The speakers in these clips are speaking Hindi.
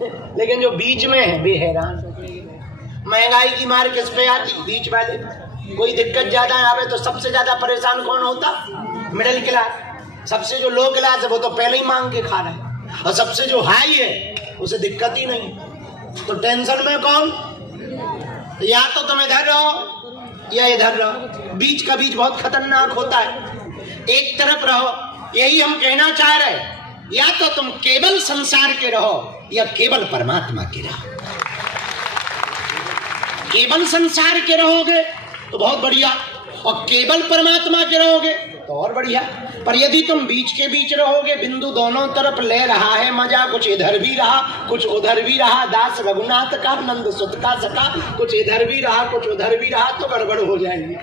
लेकिन जो बीच में है वे हैरान। महंगाई की मार किस पे आती? बीच वाले। कोई दिक्कत ज्यादा आवे तो सबसे ज्यादा परेशान कौन होता? Middle class. सबसे जो लो क्लास है वो तो पहले ही मांग के खा रहा है, और सबसे जो हाई है उसे दिक्कत ही नहीं। तो टेंशन में कौन? या तो तुम इधर रहो या इधर रहो। बीच का बीच बहुत खतरनाक होता है। एक तरफ रहो, यही हम कहना चाह रहे हैं। या तो तुम केवल संसार के रहो या केवल परमात्मा के रहो। केवल संसार के रहोगे तो बहुत बढ़िया, और केवल परमात्मा के रहोगे तो और बढ़िया। पर यदि तुम बीच के बीच रहोगे, बिंदु दोनों तरफ ले रहा है मजा, कुछ इधर भी रहा कुछ उधर भी रहा, दास रघुनाथ का नंद सुत का सका, कुछ इधर भी रहा कुछ उधर भी रहा, तो गड़बड़ हो जाएगी।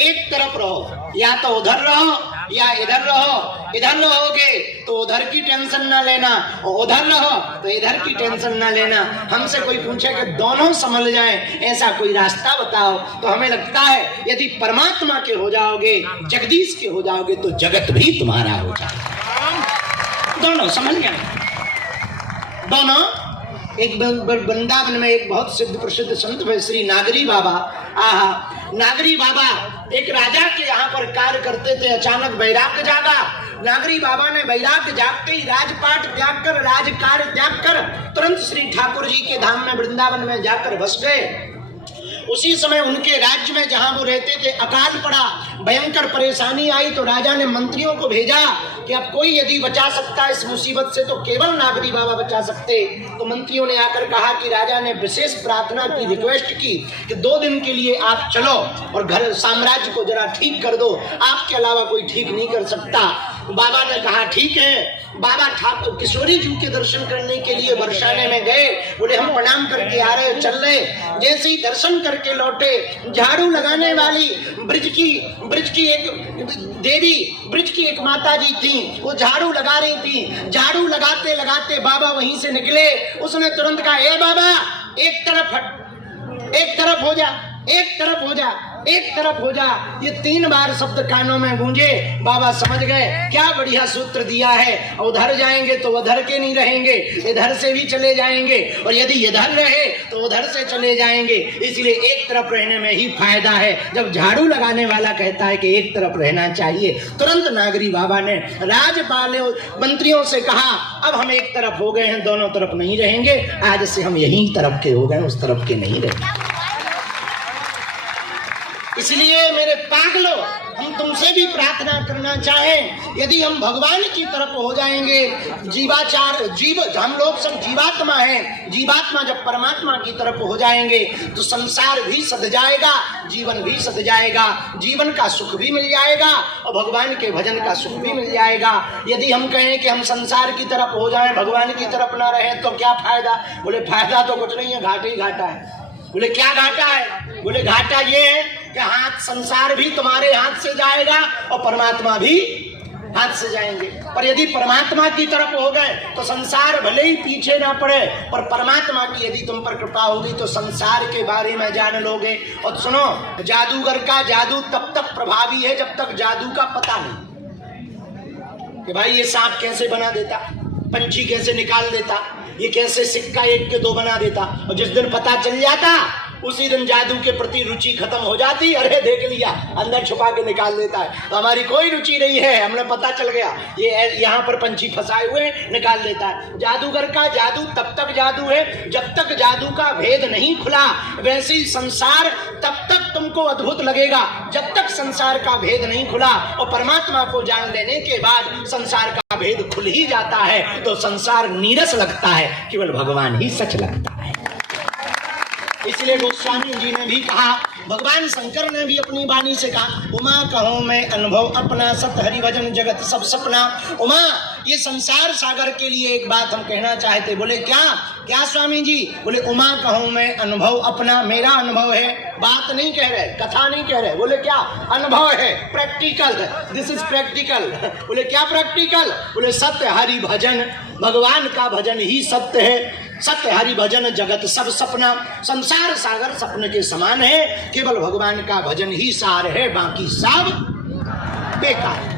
एक तरफ रहो, या तो उधर रहो या इधर रहो। इधर रहोगे तो उधर की टेंशन ना लेना, और उधर रहो तो इधर की टेंशन ना लेना। हमसे कोई पूछे कि दोनों संभल जाएं, ऐसा कोई रास्ता बताओ, तो हमें लगता है यदि परमात्मा के हो जाओगे, जगदीश के हो जाओगे, तो जगत भी तुम्हारा हो जाएगा। दोनों संभल जाए, दोनों। एक वृंदावन में एक बहुत सिद्ध प्रसिद्ध संत है श्री नागरी बाबा। आहा, नागरी बाबा एक राजा के यहाँ पर कार्य करते थे। अचानक वैराग्य जागा। नागरी बाबा ने वैराग्य जागते ही राजपाट त्याग कर, राज कार्य त्याग कर तुरंत श्री ठाकुर जी के धाम में वृंदावन में जाकर बस गए। उसी समय उनके राज्य में जहां वो रहते थे अकाल पड़ा, भयंकर परेशानी आई, तो राजा ने मंत्रियों को भेजा कि अब कोई यदि बचा सकता है इस मुसीबत से तो केवल नागरी बाबा बचा सकते। तो मंत्रियों ने आकर कहा कि राजा ने विशेष प्रार्थना की, रिक्वेस्ट की कि 2 दिन के लिए आप चलो और घर साम्राज्य को जरा ठीक कर दो, आपके अलावा कोई ठीक नहीं कर सकता। बाबा ने कहा ठीक है। बाबा ठाकुर किशोरी जी के दर्शन करने के लिए बरसाने में गए। बोले हम प्रणाम करके आ रहे, चल रहे। जैसे ही दर्शन करके लौटे, झाड़ू लगाने वाली ब्रिज की एक देवी, ब्रिज की एक माता जी थी, वो झाड़ू लगा रही थी। झाड़ू लगाते लगाते बाबा वहीं से निकले। उसने तुरंत कहा, ए बाबा एक तरफ हट, एक तरफ हो जा, एक तरफ हो जा, एक तरफ हो जा। ये 3 बार शब्द कानों में गूंजे। बाबा समझ गए क्या बढ़िया सूत्र दिया है। उधर जाएंगे तो उधर के नहीं रहेंगे, इधर से भी चले जाएंगे, और यदि इधर रहे तो उधर से चले जाएंगे। इसलिए एक तरफ रहने में ही फायदा है। जब झाड़ू लगाने वाला कहता है कि एक तरफ रहना चाहिए, तुरंत नागरी बाबा ने राजपाल मंत्रियों से कहा, अब हम एक तरफ हो गए हैं, दोनों तरफ नहीं रहेंगे। आज से हम यही तरफ के हो गए, उस तरफ के नहीं रहेंगे। इसलिए मेरे पागलों, हम तुमसे भी प्रार्थना करना चाहें, यदि हम भगवान की तरफ हो जाएंगे, हम लोग सब जीवात्मा हैं, जीवात्मा जब परमात्मा की तरफ हो जाएंगे तो संसार भी सध जाएगा, जीवन भी सध जाएगा, जीवन का सुख भी मिल जाएगा और भगवान के भजन का सुख भी मिल जाएगा। यदि हम कहें कि हम संसार की तरफ हो जाएं, भगवान की तरफ ना रहें, तो क्या फायदा? बोले फायदा तो कुछ नहीं है, घाटा ही घाटा है। बोले क्या घाटा है? बोले घाटा ये है कि हाथ संसार भी तुम्हारे हाथ से जाएगा और परमात्मा भी हाथ से जाएंगे। पर यदि परमात्मा की तरफ हो गए तो संसार भले ही पीछे ना पड़े, पर परमात्मा की यदि तुम पर कृपा होगी तो संसार के बारे में जान लोगे। और सुनो, जादूगर का जादू तब तक प्रभावी है जब तक जादू का पता नहीं कि भाई ये सांप कैसे बना देता, पंछी कैसे निकाल देता, ये कैसे सिक्का 1 के 2 बना देता। और जिस दिन पता चल जाता उसी दिन जादू के प्रति रुचि खत्म हो जाती। अरे देख लिया, अंदर छुपा के निकाल देता है, तो हमारी कोई रुचि नहीं है, हमने पता चल गया ये यहाँ पर पंछी फंसाए हुए, निकाल देता है। जादूगर का जादू तब तक जादू है जब तक जादू का भेद नहीं खुला। वैसे ही संसार तब तक तुमको अद्भुत लगेगा जब तक संसार का भेद नहीं खुला, और परमात्मा को जान लेने के बाद संसार का भेद खुल ही जाता है तो संसार नीरस लगता है, केवल भगवान ही सच लगता है। इसलिए गोस्वामी जी ने भी कहा, भगवान शंकर ने भी अपनी वाणी से कहा, उमा कहो मैं अनुभव अपना, सत हरि भजन जगत सब सपना। उमा, ये संसार सागर के लिए एक बात हम कहना चाहते। बोले क्या क्या स्वामी जी? बोले उमा कहो मैं अनुभव अपना, मेरा अनुभव है, बात नहीं कह रहे, कथा नहीं कह रहे। बोले क्या? अनुभव है, प्रैक्टिकल, दिस इज प्रैक्टिकल। बोले क्या प्रैक्टिकल? बोले सत्य हरि भजन, भगवान का भजन ही सत्य है। सत्य हरि भजन जगत सब सपना, संसार सागर सपने के समान है, केवल भगवान का भजन ही सार है, बाकी सब बेकार।